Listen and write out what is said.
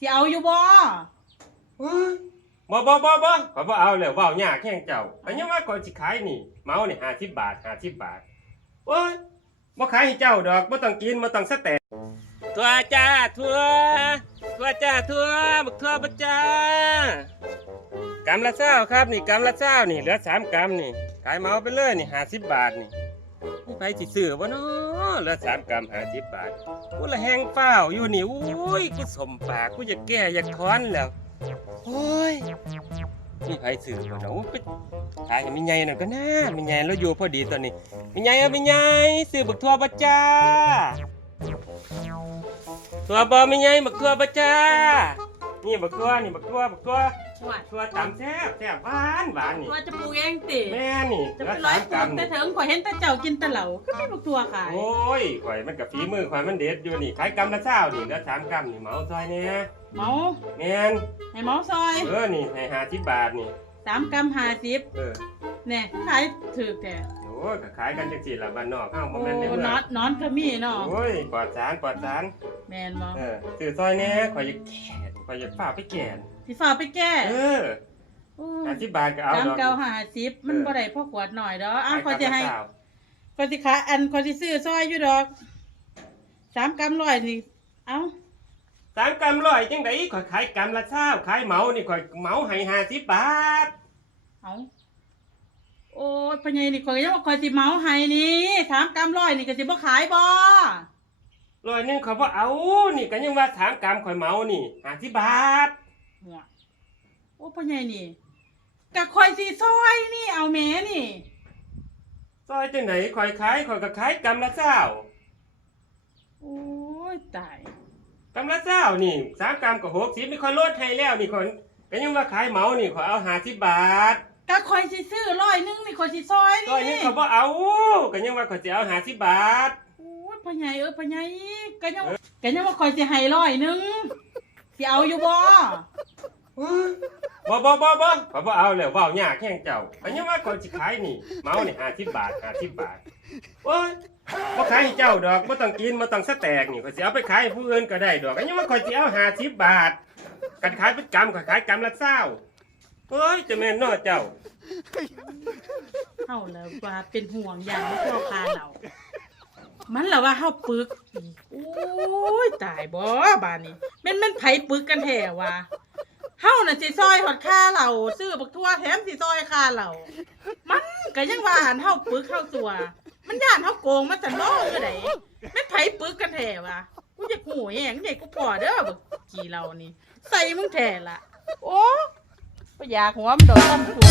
สิเอาอยู่บ่บ่บ่บ่บ่ขอยบ่เอาแล้วเว้ายากแค่งเจ้าอันยังว่าก่อนสิขายนี่เมานี่50บาท50บาทโอ้ยบ่ขายให้เจ้าดอกบ่ต้องกินบ่ต้องสแตกทัวจ้าทัวทัวจ้าทัวบักทัวบ่จ้ากำละเช้าครับนี่กำละเช้านี่เหลือ3กำนี่ขายเมาไปเลยนี่50บาทนี่ นี่ไปสิซื้อบ่เนาะเหลือ3กำ50บบาทกูละแหงเฝ้าอยู่นี่อุ้ยกูสมปากกูจะแก้อยากค้อนแล้วโอ้ยนี่ไผสื่อบ่เนาะไปขายให้มีใหญ่หน่อยก็น่ามีใหญ่แล้วอยู่พอดีตอนนี้มีใหญ่เอามีใหญ่ซื้อบักทั่วบ่จ้าทั่วบ่มีใหญ่บักทั่วบ่จ้า นี่บักทั่วนี่บักทั่วบักทั่วว่าทั่วตำแซ่บแซ่บหวานหวานนี่ว่าจะปลูกเองติแม่นี่จะแล้วไปร้อสายมปลูกกำแต่นี่ถึงข่อยเห็นแต่เจ้ากินแต่เหล้าก็ไม่บักตัวขายโอ้ยข่อยมันกับฝีมือข่อยมันเด็ดอยู่นี่ขายกำละเช้านี่แล้วสามกำนี่เหมาซอยเนี่ยเมาแม่นให้เมาซอยเออนี่ให้ห้าสิบบาทนี่สามกรัมห้าสิบเออแน่ขายถือแกโอ้ยก็ขายกันจังซี่ล่ะบ้านนอกเอ้าบ่โอ้แม่นในเมืองนอนนอนก็มีเนาะโอ้ยปลอดสารปลอดสารแม่นบ่เออสื่อซอยแหน่ข่อยอยากแก่นข่ อยอยากฝ้าไปแก่นสิฝากไปแก้เออโอ้ห้าสิบบาทก็เอาสามดอกเก้าห้าสิบมันเออ บ่ได้พอขวดหน่อยดอกอะขายขอยสิให้กำละเช้าขอยสิขายอันขอยสิซื้อซอยอยู่ดอกสามกรัมร้อยนี่เอ้าสามกำร้อยจังไดข่อยขายกำละเช้าขายเหมานี่ข่อยเหมาให้ห้าสิบบาทเอาโอ้ยพ่อใหญ่นี่ข่อยก็ยังว่าข่อยสิเมาให้นี่สามกรัมร้อยนี่ก็สิบ่ขายบ่ ร้อยหนึงข่อยบ่เอา นี่ก็ยังว่าสามกำข่อยเหมานี่ห้าสิบบาทหัวโอ้พ่อใหญ่นี่ก็ข่อยสิซอยนี่เอาแหม่นี่ ซอยจังไดข่อยขายข่อยก็ขายกำละเช้าโอ้ยตายกำละเช้านี่สามกำก็หกสิบนี่ข่อยลดให้แล้วนี่ข่อยก็ยังว่าขายเหมานี่ข่อยเอาห้าสิบบาทก็ข่อยสิซื้อร้อยหนึงนี่ข่อยสิซอยนี่ร้อยหนึงเขาบ่เอาก็ยังว่าข่อยจะเอาห้าสิบบาทโอ้ย พ่อใหญ่เออพ่อใหญ่ก็ยังก็ยังว่าข่อยสิให้ร้อยหนึงสิเอาอยู่บ่บ่บ่บ่บ่ข่อยบ่เอาแล้วเว้ายากแค่งเจ้าก็ยังว่าข่อยสิขายนี่เหมานี่50บาท50บาทโอ้ยบ่ขายให้เจ้าดอกบ่ต้องกินบ่ต้องสแตกนี่ข่อยสิเอาไปขายให้ผู้อื่นก็ได้ดอกก็ยังว่าข่อยสิเอา50บาทกันขายเป็นกำข่อยขายกำละ20โอ้ยจะแม่นเนาะเจ้า เฮาแล้วว่าเป็นห่วงอย่างบ่พอคาเรา มันล่ะว่าเฮาปึกโอ้ยตายบ่บานี้แม่นแม่นไผปึกกันแท้วะเฮาน่ะสิซอยฮอดค่าเราซื้อบักทั่วแถมสิซอยค่าเรามันก็ยังว่าหันเฮาปึกเฮาตัว มันย่านเฮาโกงมาซั่นบ่คือไดแม่นไผปึกกันแท้วะกูจะหูแหงใหญ่กูพอเด้อบักกี่เรานี่ใส่มึงแท้ล่ะโอ้บ่อยากหัวมันโดอกซ้ำตัว